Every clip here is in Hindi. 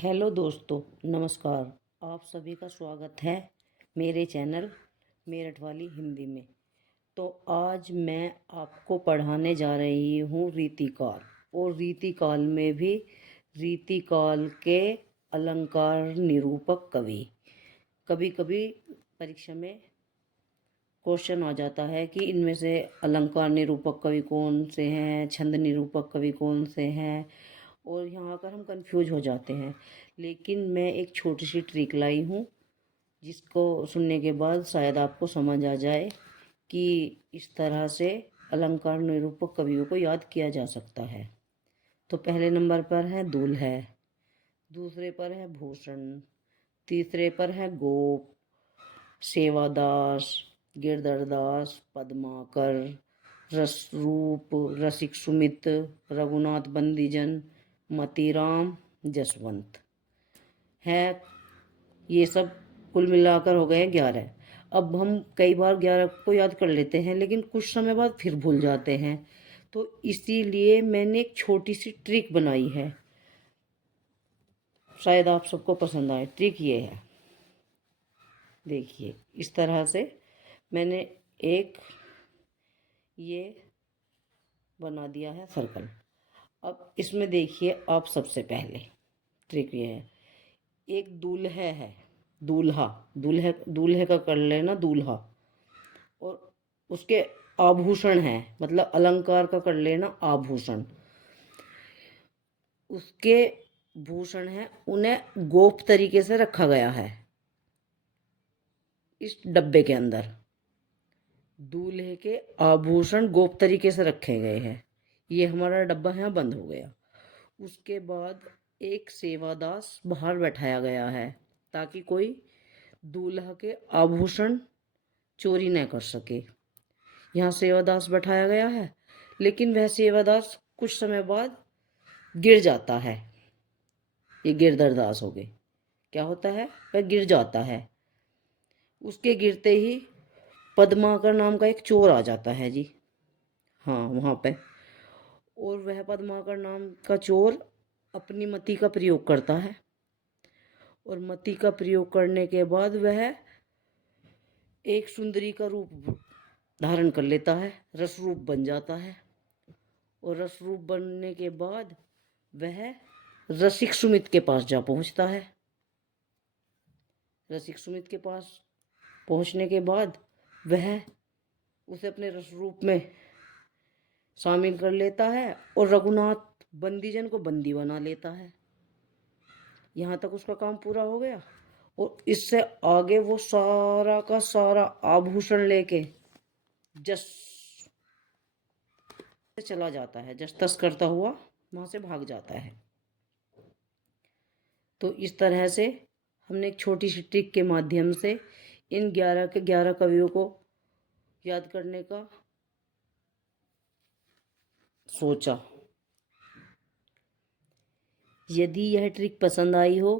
हेलो दोस्तों, नमस्कार। आप सभी का स्वागत है मेरे चैनल मेरठ वाली हिंदी में। तो आज मैं आपको पढ़ाने जा रही हूँ रीतिकाल। और रीतिकाल में भी रीतिकाल के अलंकार निरूपक कवि। कभी कभी परीक्षा में क्वेश्चन आ जाता है कि इनमें से अलंकार निरूपक कवि कौन से हैं, छंद निरूपक कवि कौन से हैं, और यहाँ पर हम कंफ्यूज हो जाते हैं। लेकिन मैं एक छोटी सी ट्रिक लाई हूँ जिसको सुनने के बाद शायद आपको समझ आ जाए कि इस तरह से अलंकार निरूपक कवियों को याद किया जा सकता है। तो पहले नंबर पर है दूल्हा, दूसरे पर है भूषण, तीसरे पर है गोप, सेवादास, गिरधरदास, पद्माकर, रसरूप, रसिक सुमित, रघुनाथ बंदीजन, मतीराम, जसवंत है। ये सब कुल मिलाकर हो गए 11। अब हम कई बार 11 को याद कर लेते हैं लेकिन कुछ समय बाद फिर भूल जाते हैं। तो इसीलिए मैंने एक छोटी सी ट्रिक बनाई है, शायद आप सबको पसंद आए। ट्रिक ये है, देखिए इस तरह से मैंने एक ये बना दिया है सर्कल। अब इसमें देखिए आप, सबसे पहले ट्रिक ये है, एक दूल्हा है, दूल्हा, दूल्हे दूल्हे का कर लेना दूल्हा, और उसके आभूषण है, मतलब अलंकार का कर लेना आभूषण। उसके भूषण है, उन्हें गोप तरीके से रखा गया है इस डब्बे के अंदर। दूल्हे के आभूषण गोप तरीके से रखे गए हैं। ये हमारा डब्बा यहाँ बंद हो गया। उसके बाद एक सेवादास बाहर बैठाया गया है ताकि कोई दूल्हा के आभूषण चोरी न कर सके। यहाँ सेवादास बैठाया गया है, लेकिन वह सेवादास कुछ समय बाद गिर जाता है। ये गिरधरदास हो गए। क्या होता है, वह गिर जाता है। उसके गिरते ही पद्माकर नाम का एक चोर आ जाता है जी, हाँ वहाँ पे। और वह पद्माकर नाम का चोर अपनी मति का प्रयोग करता है, और मति का प्रयोग करने के बाद वह एक सुंदरी का रूप धारण कर लेता है, रसरूप बन जाता है। और रसरूप बनने के बाद वह रसिक सुमित के पास जा पहुंचता है। रसिक सुमित के पास पहुंचने के बाद वह उसे अपने रसरूप में शामिल कर लेता है और रघुनाथ बंदीजन को बंदी बना लेता है। यहाँ तक उसका काम पूरा हो गया। और इससे आगे वो सारा का सारा आभूषण लेके जस चला जाता है, जस तस करता हुआ वहां से भाग जाता है। तो इस तरह से हमने एक छोटी सी ट्रिक के माध्यम से इन 11 के 11 कवियों को याद करने का सोचा। यदि यह ट्रिक पसंद आई हो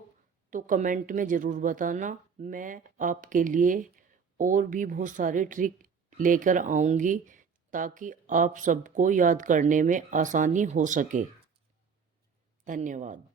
तो कमेंट में ज़रूर बताना। मैं आपके लिए और भी बहुत सारे ट्रिक लेकर आऊँगी ताकि आप सबको याद करने में आसानी हो सके। धन्यवाद।